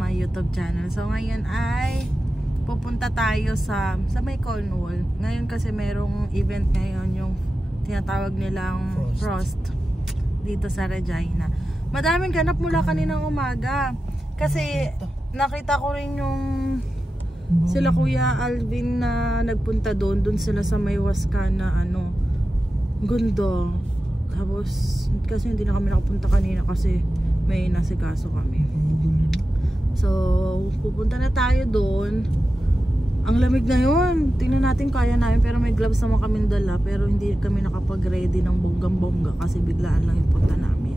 my YouTube channel. So ngayon ay pupunta tayo sa may Cornwall. Ngayon kasi merong event ngayon, yung tinatawag nilang Frost dito sa Regina. Madaming ganap mula kaninang umaga. Kasi nakita ko rin yung sila Kuya Alvin na nagpunta doon sila sa may Wascana gundo. Tapos kasi hindi na kami nakapunta kanina kasi may nasikaso kami. So pupunta na tayo doon. Ang lamig na yun. Tingnan natin kaya namin, pero may gloves naman kami dala, pero hindi kami nakapag-ready ng bonggang-bongga kasi biglaan lang yung punta namin.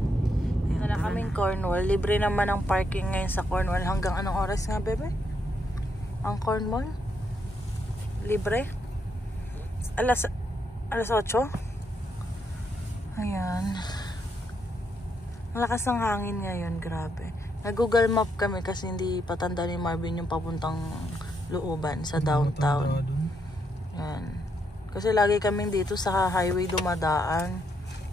Wala kaming Cornwall. Libre naman ang parking ngayon sa Cornwall. Hanggang anong oras nga, bebe? Ang Cornwall? Libre? Alas 8? Ayan. Malakas ang hangin ngayon, grabe. Nag-Google Map kami kasi hindi patanda ni Marvin yung papuntang looban sa downtown. Ayan. Kasi lagi kaming dito sa highway dumadaan.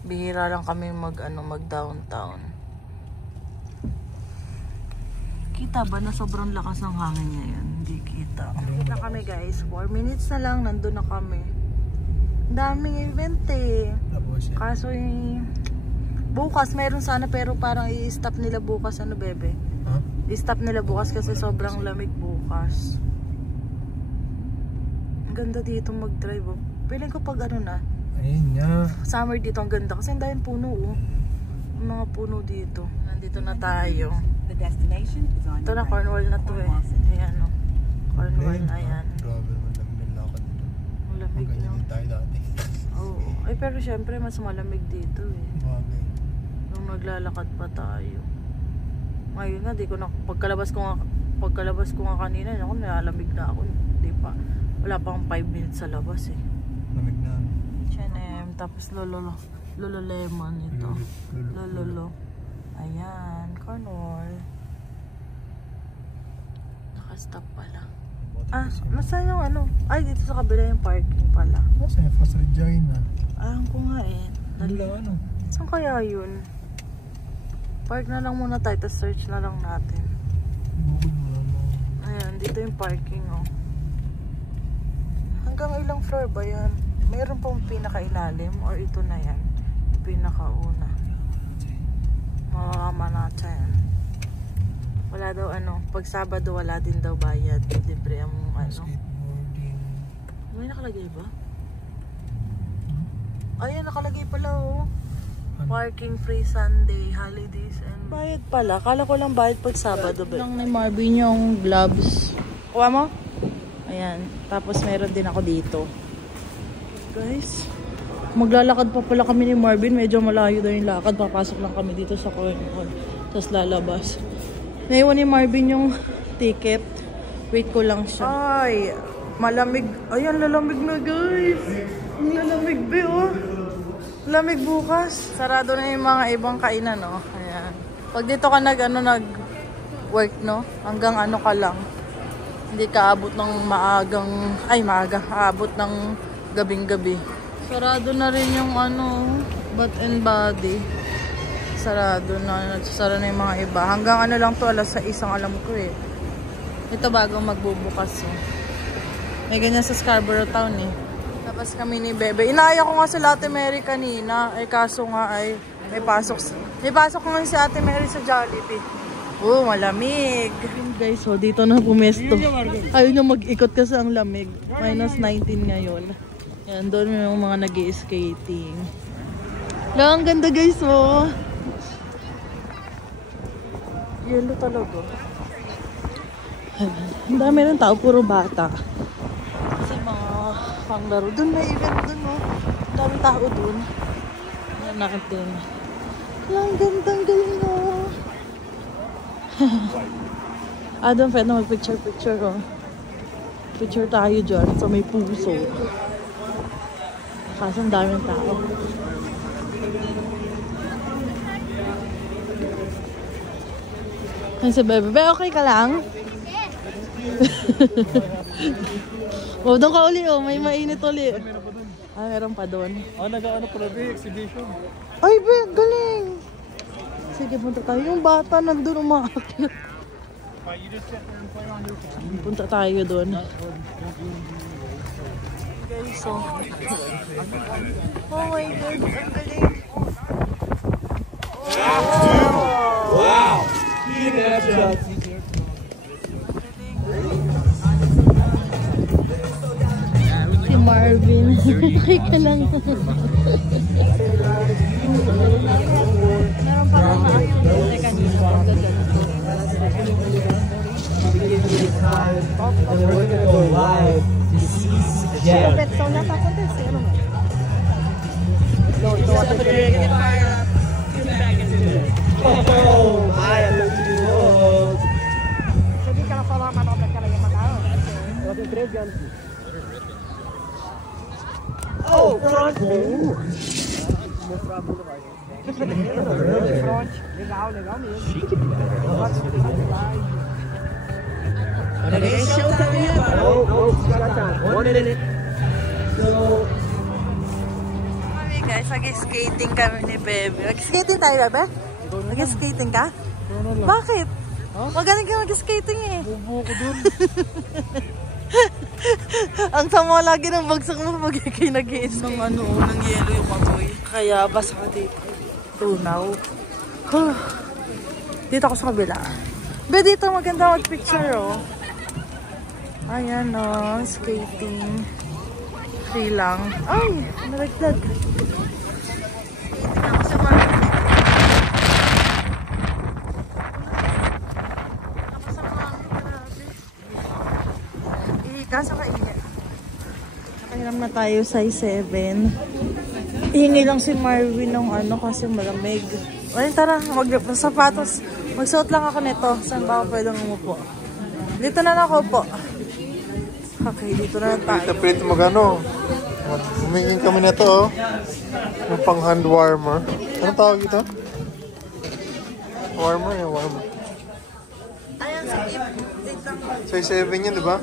Bihira lang kami mag-downtown. Kita ba na sobrang lakas ng hangin ngayon? Hindi kita. Kita kami guys. 4 minutes na lang, nandun na kami. Daming event eh. Kaso bukas meron sana, pero parang i-stop nila bukas. Ano bebe? Huh? I-stop nila bukas kasi sobrang lamig bukas. Ang ganda dito mag-drive. Piling ko pag na. Ayun nga. Summer dito ang ganda kasi ang daming puno Ang mga puno dito. Nandito na tayo. Ito na, Cornwall na to eh. Ayan Cornwall na yan. Grabe naman lang lakad dito. Malamig na. Ganyan din tayo dati. Oo. Ay pero syempre mas malamig dito eh. Bagay. Nung naglalakad pa tayo. Ngayon nga, di ko na, pagkalabas ko nga kanina, nalamig na ako. Di pa. Wala pang 5 minutes sa labas eh. Lamig na. H&M, tapos Lululemon ito. Lululo. Ayan, Cornwall. Nakastop pala. Nasaan yung Ay, dito sa kabila yung parking pala. Saan yung Frost Regina? Alam ko nga eh. Saan kaya yun? Park na lang muna tayo, tapos search na lang natin. Ayan, dito yung parking Hanggang ilang floor ba yan? Mayroon pong pinakailalim or ito na yan? Pinakauna. Mawawama natin. Wala daw pag Sabado wala din daw bayad. Libre ang Skateboarding. May nakalagay ba? Ayan, nakalagay pala Parking free Sunday, holidays and bayad pala. Kala ko lang bayad pag Sabado. Lang ni Marvin yung gloves. Kuha mo? Ayan. Tapos meron din ako dito. Guys, maglalakad pa pala kami ni Marvin. Medyo malayo daw yung lakad. Papasok lang kami dito sa Cornwall. Tapos lalabas. Naiwan ni Marvin yung ticket. Wait ko lang siya. Ay, malamig. Ayan, lalamig na guys. Ang lalamig ba Lamig bukas. Sarado na yung mga ibang kainan Ayan. Pag dito ka nag-work hanggang ka lang. Hindi ka abot ng aabot ng gabing-gabi. Sarado na rin yung Bath and Body. Sarado na. Nagsasara na yung mga iba. Hanggang lang to, alas 6 ang alam ko eh. Ito bagong magbubukas May ganyan sa Scarborough Town eh. Tapos kami ni Bebe. Inaaya ko nga si Ate Mary kanina. Kaso nga may pasok nga si Ate Mary sa Jollibee. Malamig. Guys, dito na pumesto. Ayaw na mag-ikot kasi ang lamig. -19 ngayon. Yan, doon yung mga nag-i-skating. Ang ganda guys, Yellow talaga. Ang dami ng tao, puro bata. Kasi mga panglaro. Doon may event doon, Ang daming tao doon. Yan natin. Ang gandang galing, doon pwede mag-picture, Picture tayo dyan sa may puso. Kasi ang daming tao. Ay, si Bebe. Okay ka lang? Doon ka uli, may mainit uli. Meron pa doon. Nag-ano pala exhibition. Ay, Be, galing. Sige, punta tayo. Yung bata nandun umakakit. Punta tayo doon. Guys, so... Oh my God, ang galing. Wow! Si Marvin. Teka lang. Meron pa akong activity kanina pag gaganito. So, napapunta si ano mo? Jadi kalau salaman ako nagkalaya mag-aw. Wating trade yan. Oh, front. Legal mesmo. Show kami yan. Kami guys, mag-skating kami ni Bebe. Mag-skating tayo, Bebe? Mag-skating ka? Bakit? Magaling ka mag-skating eh. Bubo ko dun. Ang sama lagi ng bagsak mo pag kayo nag-iis ng ano, ng yelo yung amoy. Kaya basa ka dito. Tunaw. Dito ako sa kabila. Be, dito maganda mag-picture oh. Ayan oh, skating. Free lang. Ay, nalagdag. Skating ako sa mga. Kaso kailan na tayo size 7. Hingi lang si Marvin ng ano kasi malamig. Ayun, tara, sapatos. Magsuot lang ako nito. Saan ba ako pwedeng umupo? Dito na ako po. Okay, dito na tayo. Pwede magano. Humingin kami na to. Yung pang hand warmer. Anong tawag ito? Warmer ya, warmer. Ayan, sige. Size 7 yan, di ba?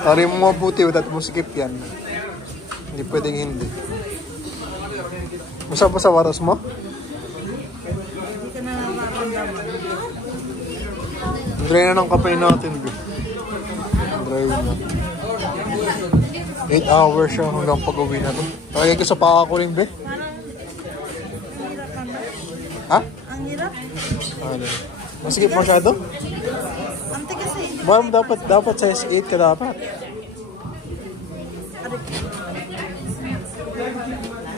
Tari mo mabuti, wala mo sikip yan. Hindi pwedeng hindi. Masa pa sa waras mo? Hindi ka na nakakamdaman. Dry na ng kapay natin, bro. Dry na. 8 hours siya hanggang pag-uwi na to. Tagay ko sa paka ko rin, be. Parang hirap ka na. Ha? Ang hirap. Ano? Masikip masyado? Ang tigas eh. Ma'am, dapat size 8 ka dapat.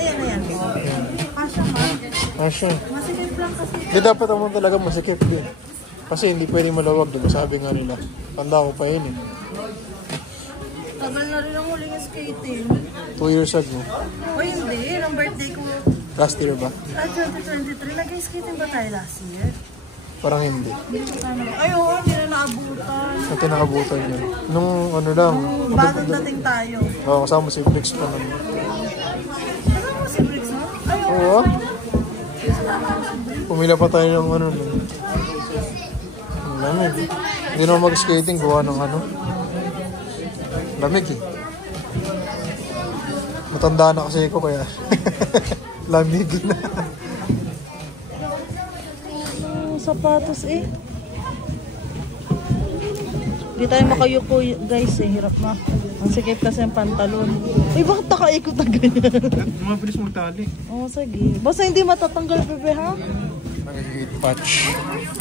Ayan. Kasha ma. Asya. Masikip lang kasi. Hindi dapat naman talaga masikip din. Kasi hindi pwedeng malawag, di ba? Sabi nga nila. Tanda ko pa yun eh. Tagal na rin ang huling skating. 2 years ago. O hindi, ang birthday ko. Last year ba? 2023, nag-skating ba tayo last year? Parang hindi. Ay, oo, hindi na naabutan. Natin nakabutan yun. Nung ano lang. Bagong dating tayo. Oo, kasama si Brix pa nun. Ano mo si Briggs, no? Ay, Oo. Pumila pa tayo ng ano nun. Ang lamig. Hindi naman mag-skating, gawa ng ano. Lamig eh. Matanda na kasi ako kaya. Lamig na. sapatos eh. Di tayo makayuko guys eh, hirap na. Ang sikip kasi ang pantalon. Uy, bakit nakaikot na ganyan? Mabilis magtali. Oo, sige. Basta hindi matatanggal, bebe, ha? Nag-gate patch.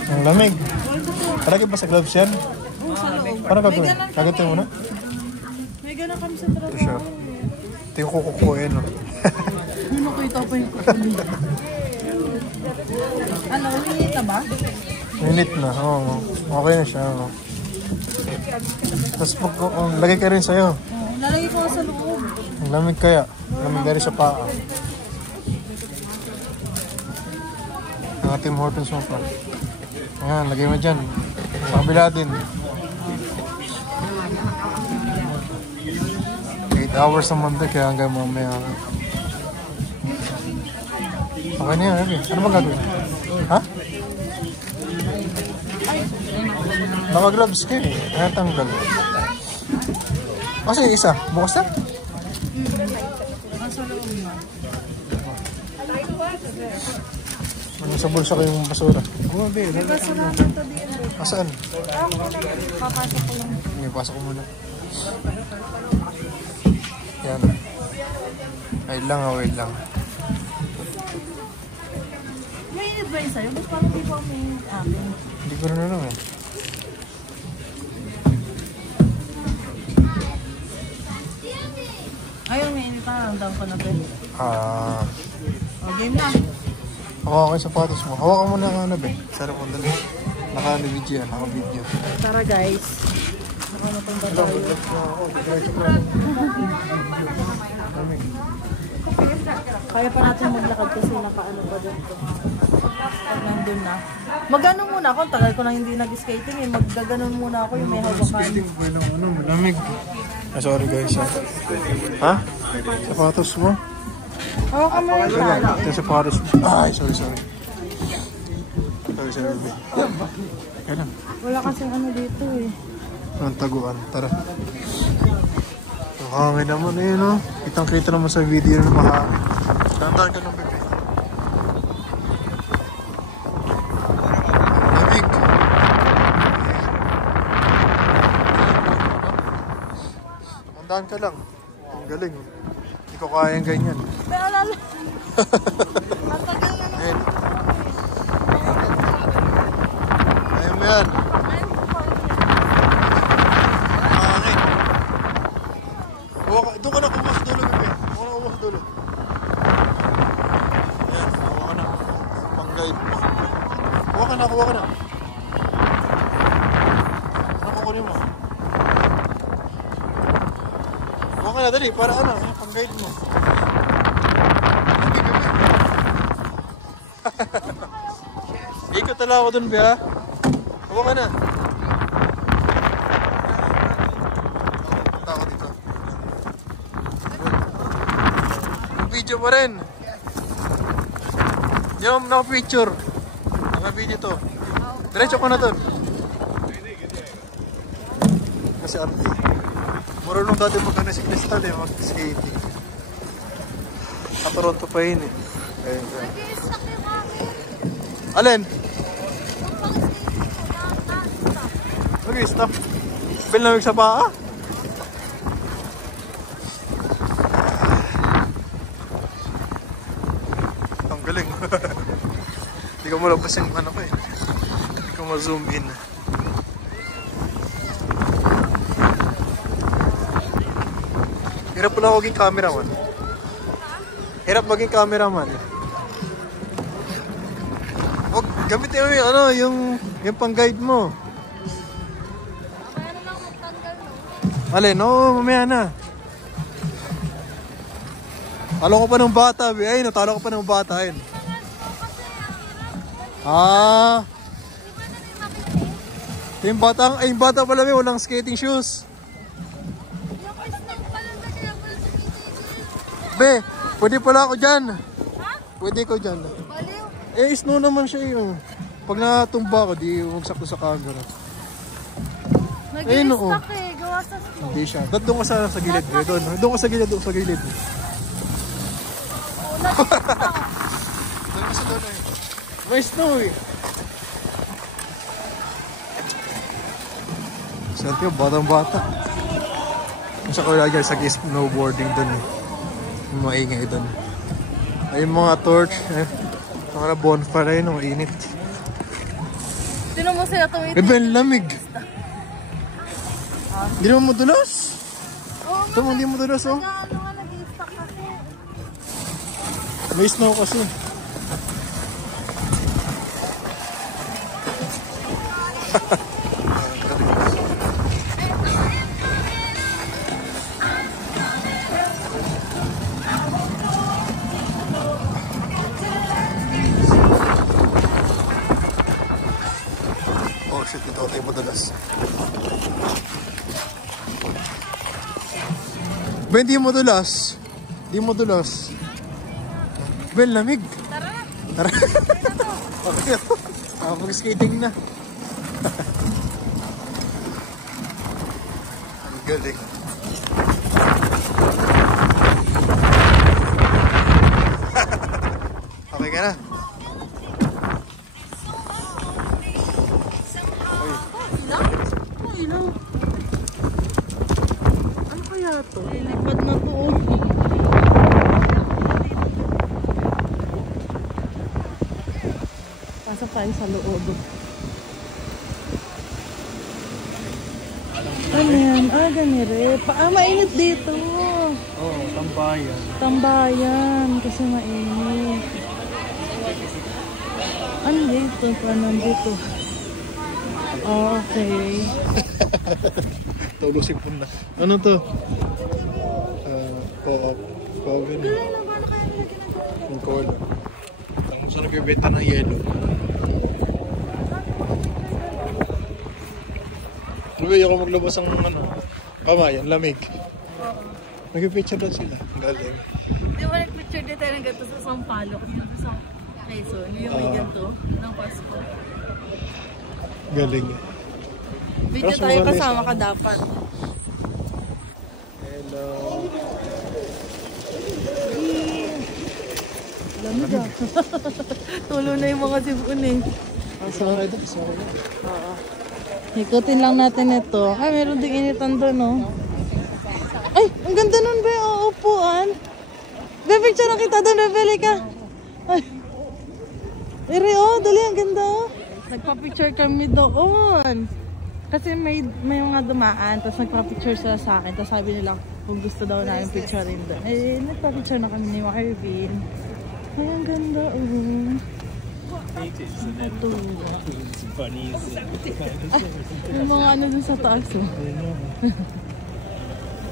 Ang lamig. Palagi ba sa gloves yan? Oo, sa loob. Paano gagawin? Kagatin mo na? May gana kami sa trabaho. Ito siya. Ito yung kukukuin. No? Ano kita pa yung kukunin? Ano, uminit na ba? Minit na. Oo. Okay na siya. Oo. Tapos lagay ka rin sa'yo. Oo, lalagay ko sa loob. Ang lamig kaya. Lamig na rin sa paa. Ang Tim Hortons mo pa. Ayan, lagay mo dyan. Sa kabila din. 8 hours naman din kaya hanggang mamaya. Okay na yan, okay. Ano bang gagawin? Ha? Naka-gloves ka eh. Kaya tanggal. Kasi isa, bukas na? Nasa loob na. Ano sa bulsa ko yung basura? Oo, be. May basura na ito din. Asaan? Ako na, papasok ko lang. Sige, pasok ko muna. Yan. Wait lang, wait lang. May init ba yun sa'yo? Ba't parang di ko may akin? Hindi ko rin alam eh. Ayun, may init na. Ramdam ko na ba? Ah. Game na. Hawakan ko yung sapatos mo. Hawakan mo na ang ano, be. Sarap mo dali. Naka-video yan, naka-video. Tara guys. Nakamatanda tayo. Kaya pa natin maglakad kasi nakaano pa dito. Pag nandun na. Mag-ano muna ako. Tagal ko na hindi nag-skating eh. Mag-gaganon muna ako yung may hawakan. Skating po yung ano, malamig. Ah, sorry guys. Ha? Sapatos mo? Hawakan mo yung tali. Ito sapatos mo. Ay, sorry. Sorry, be. Kaya lang. Wala kasing ano dito eh. Ang taguan. Tara. Hangin naman eh, no? Kitang-kita naman sa video na mahangin. Tantaan ka ng bebe. Lamig. Tandaan ka lang. Ang galing. Hindi ko kayang ganyan. May alala. Matagal na naman. Ayun mo yan. Doon ka na kumas dulo, bebe. Doon ka na kumas dulo. Ayan, kuha ka na. Pang-guide mo. Kuha ka na. Ano kukunin mo? Kuha ka na, dali. Para ano, pang-guide mo. Okay, bebe. Ikot tala ako dun, be, ha? Kuha ka na. Video pa rin. Yung naka-picture. Naka-video to. Diretso ko na to. Kasi arte. Marunong dati magkana si Crystal eh. Mag-skating. Toronto pa yun eh. Ayun. Alin? Mag-stop. Bel namig sa paa? Galing. Hindi ko malabas yung ano ko eh. Hindi ko ma-zoom in. Hirap pala maging cameraman. Hirap maging cameraman. Huwag gamitin mo yung ano, yung pang-guide mo. Alin? Oo, mamaya na. Talo ko pa ng bata, be. Ay, natalo ko pa ng bata, ayun. Ah. Yung bata pala, be, walang skating shoes. Be, pwede pala ako dyan. Pwede ko dyan. Eh, snow naman siya yun. Pag natumba ko, di magsakto sa camera. Nag-i-stuck eh. Gawa sa snow. Hindi siya. Doon ka sa gilid, be. Doon ka sa gilid. Doon ka sa doon eh. May snow eh. Saan yung batang-bata? Sa ko lagi sa snowboarding doon eh. Maingay doon. Ay mga torch eh. Mga bonfire ayun, ang init. Tinan mo sila tumitin. Bebe, ang lamig. Hindi naman madulas. Ito mo, hindi madulas oh. Nag-i-stuck kasi. May snow kasi. Oh shit, ito tayo madalas. Ba, hindi madulas. Hindi madulas. Ben, lamig. Tara. Okay na to. Mag-skating na. Ang galing. Okay ka na? kaya to? Lilipad na to. Pasok tayo sa loob. Ano yan? Ganire. Mainit dito. Oo, tambayan. Tambayan. Kasi mainit. Ano dito? Paano dito? Okay. Tulusin po na. Ano to? Coven. Galay na ba? Ano kaya nila ginagawa? Yung cola. Tapos na nagbibenta ng yelo. Uy, ako maglabas ang kamay, ang lamig. Nag-picture doon sila. Galing. Di ba nag-picture din tayo ng ganito sa Sampalo? Kasi sa Quezon, yung may ganito ng Pasko. Galing. Video tayo kasama ka dapat. Hello. Lamig ah. Tulo na yung mga sipon eh. Sorry doon, sorry. Oo. Ikutin lang natin ito. Ay, meron ding initan doon, no? Ay, ang ganda nun, be. Upuan. Be, picture na kita doon, bebeli ka. Ay. Ere, dali, ang ganda, Nagpa-picture kami doon. Kasi may mga dumaan, tapos nagpa-picture sila sa akin. Tapos sabi nila, kung gusto daw namin picture rin doon. Eh, nagpa-picture na kami ni Marvin. Ay, ang ganda, ito. Yung mga ano dun sa taas, Ito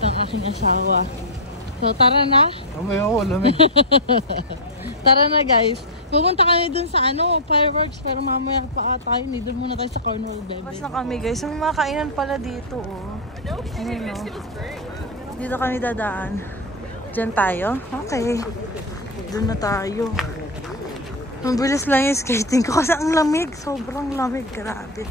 ang aking asawa. So, tara na. Lamig. Tara na, guys. Pumunta kami dun sa fireworks, pero mamaya pa tayo. Doon muna tayo sa Cornwall, baby. Mas na kami, guys. May mga kainan pala dito, Dito kami dadaan. Diyan tayo? Okay. Doon na tayo. Mabilis lang yung skating ko kasi ang lamig. Sobrang lamig. Grabe.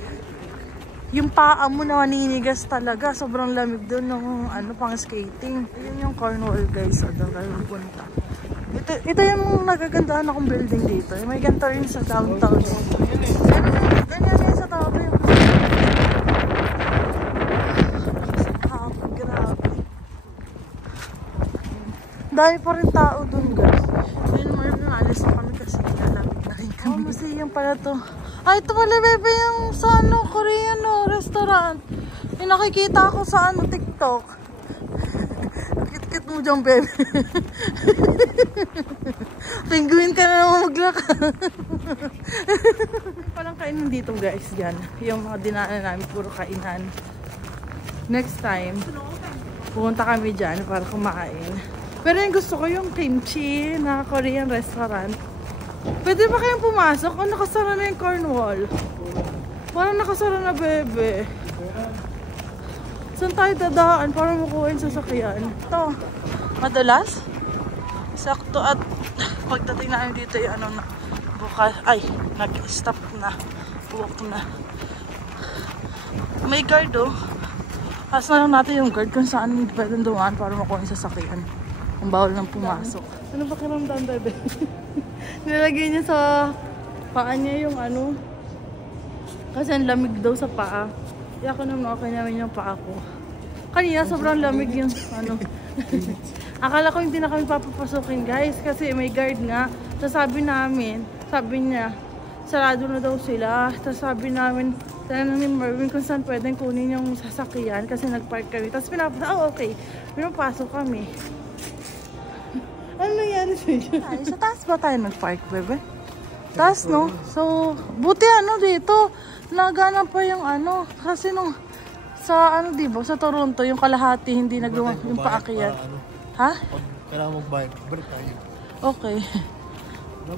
Yung paa mo na maninigas talaga. Sobrang lamig doon ng pang skating. Ayun yung Cornwall, guys. Doon kayo punta. Ito yung nagagandahan akong building dito. May ganito rin sa downtown. Ganyan yan sa tao. Grabe. Dahil pa rin tao doon, guys. Ayun, Marvin, alis na kami kasi nalamig na rin kami. Museum pala to. Ay, ito pala, bebe, yung sa Korean restaurant. Yung nakikita ako sa TikTok. Kit-kit mo dyan, bebe. Penguin ka na naman maglakad. Palang kainan dito, guys, dyan. Yung mga dinaanan namin, puro kainan. Next time, pumunta kami dyan para kumain. Pero yung gusto ko yung kimchi na Korean restaurant. Pwede ba kayong pumasok? Nakasara na yung Cornwall. Parang nakasara na, bebe. Saan tayo dadaan para makuha yung sasakyan? Ito. Madalas? Sakto at pagdating namin dito yung bukas. Ay, nag-stop na. Walk na. May guard, Ask na lang natin yung guard kung saan pwedeng dumaan para makuha yung sasakyan. Ang bawal nang pumasok. Ano ba kiramdam, bebe? Nilagay niya sa paa niya yung kasi ang lamig daw sa paa. Kaya ako naman okay namin yung paa ko. Kanina sobrang lamig yung Akala ko hindi na kami papapasukin, guys. Kasi may guard nga. Tapos sabi niya, sarado na daw sila. Tapos sabi namin, tanong ni Marvin kung saan pwedeng kunin yung sasakyan. Kasi nag-park kami. Tapos okay. Pinapasok kami. Ano yan? Sa taas ba tayo nag-park, bebe? Taas, no? So, buti dito. Nagana pa yung kasi sa diba? Sa Toronto, yung kalahati hindi nagawa yung paakyat. Ha? Kailangan magbayad. Balik tayo. Okay.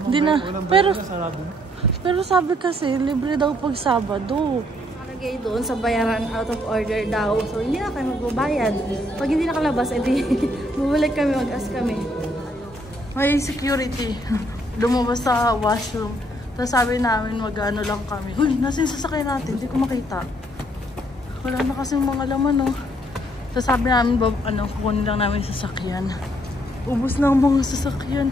Hindi na. Pero sabi kasi, libre daw pag Sabado. Nakalagay doon sa bayaran out of order daw. So, hindi na kayo magbabayad. Pag hindi nakalabas, edi bubalik kami, mag-ask kami. May security. Lumabas sa washroom. Tapos sabi namin mag-ano lang kami. Uy, nasa yung sasakyan natin? Hindi ko makita. Wala na kasi mga laman, Tapos sabi namin, kukunin lang namin yung sasakyan. Ubus na ang mga sasakyan.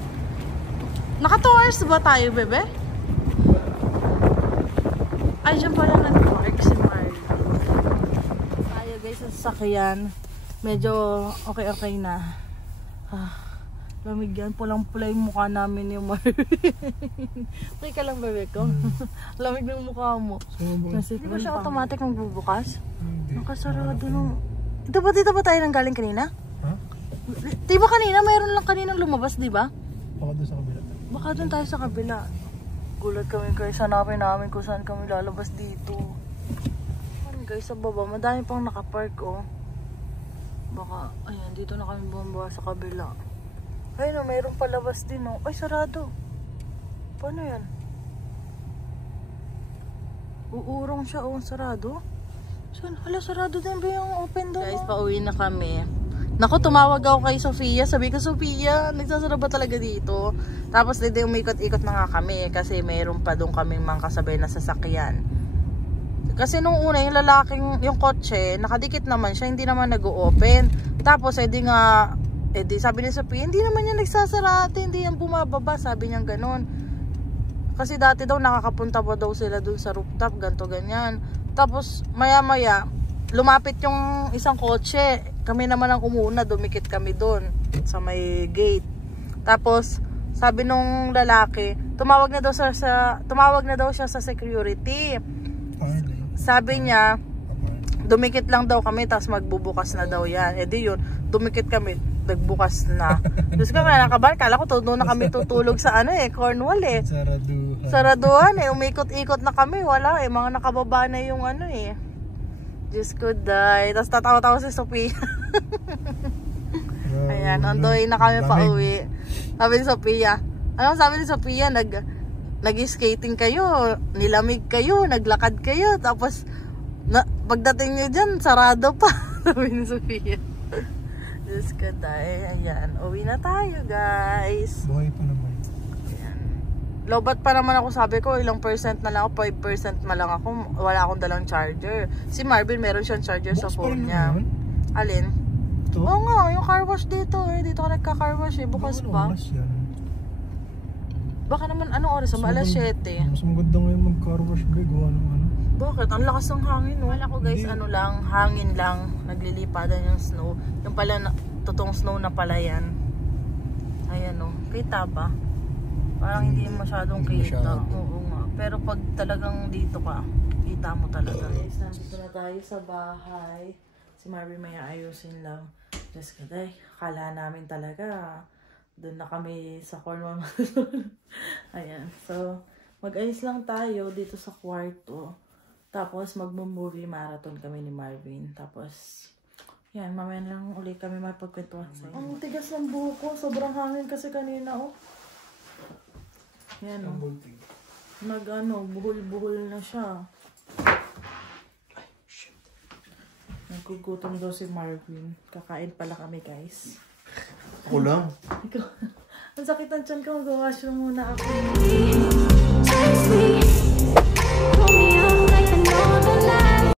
Naka 2 hours ba tayo, bebe? Ay, dyan pala nag-park si Marley. Tayo, guys, sa sasakyan. medyo okay na. Lamig yan. Pulang-pula yung mukha namin yung okay ka lang, bebe ko? Lamig ng mukha mo. Kasi di ba siya automatic magbubukas? Nakasarado nung... Dito ba tayo nang galing kanina? Ha? Di ba kanina? Mayroon lang kaninang lumabas, di ba? Baka doon sa kabila. Baka doon tayo sa kabila. Gulat kami guys. Hanapin namin kung saan kami lalabas dito. Ano guys, sa baba. Madami pang nakapark oh. Baka, ayan, dito na kami bumaba sa kabila. Ayun, mayroong palabas din oh. Ay, sarado. Paano yan? Uurong siya oh, sarado. Saan? Hala, sarado din ba yung open doon? Guys, pauwi na kami. Naku, tumawag ako kay Sofia. Sabi ko, Sofia, nagsasara ba talaga dito? Tapos dito umikot-ikot na nga kami kasi mayroon pa doon kaming mga kasabay na sasakyan. Kasi nung una yung lalaking, yung kotse, nakadikit naman siya, hindi naman nag-open. Tapos sabi ni Sophie, hindi naman yan nagsasara, hindi yan bumababa, sabi niya gano'n. Kasi dati daw nakakapunta pa daw sila dun sa rooftop, ganto ganyan. Tapos maya-maya, lumapit yung isang kotse. Kami naman ang umuna, dumikit kami dun sa may gate. Tapos sabi nung lalaki, tumawag na daw siya sa security. Sabi niya, dumikit lang daw kami, tapos magbubukas na daw yan. E di yun, dumikit kami, nagbukas na. Tapos kami nakabar, kala ko doon na kami tutulog sa Cornwall eh. Saraduhan eh, umikot-ikot na kami, wala eh, mga nakababa na yung Diyos ko die. Tapos tatawa-tawa si Sophia. Ayan, ondoy na kami pa uwi. Sabi ni Sophia, sabi ni Sophia, nag-skating kayo, nilamig kayo, naglakad kayo, tapos pagdating nyo dyan, sarado pa. Sabi ni Sophia. Diyos ko tayo. Ayan, uwi na tayo guys. Buhay pa naman. Ayan. Lobat pa naman ako, sabi ko, ilang percent na lang ako, 5% na lang ako, wala akong dalang charger. Si Marvin, meron siyang charger sa phone niya. Alin? Ito? Oo nga, yung car wash dito dito ka nagka-car wash bukas pa. Baka naman, anong oras? Alas 7. Mas maganda ngayon mag-car wash ba? Gawa ng Bakit? Ang lakas ng hangin, no? Wala ko guys, hangin lang. Naglilipadan yung snow. Yung pala, totoong snow na pala yan. Ayan, no? Kita ba? Parang hindi masyadong kita. Oo nga. Pero pag talagang dito ka, kita mo talaga. Guys, nandito na tayo sa bahay. Si Marvin may ayusin lang. Just kidding. Akala namin talaga doon na kami sa Cornwall. Ayan. So, mag-ayos lang tayo dito sa kwarto. Tapos, mag-movie marathon kami ni Marvin. Tapos, yan. Mamaya lang ulit kami mapagkwentuhan sa'yo. Ang tigas ng buko. Sobrang hangin kasi kanina, oh. Yan, oh. Buhol-buhol na siya. Nagkugutom daw si Marvin. Kakain pala kami, guys. Ako lang. Ang sakit ng tiyan ko. Mag-washroom muna ako.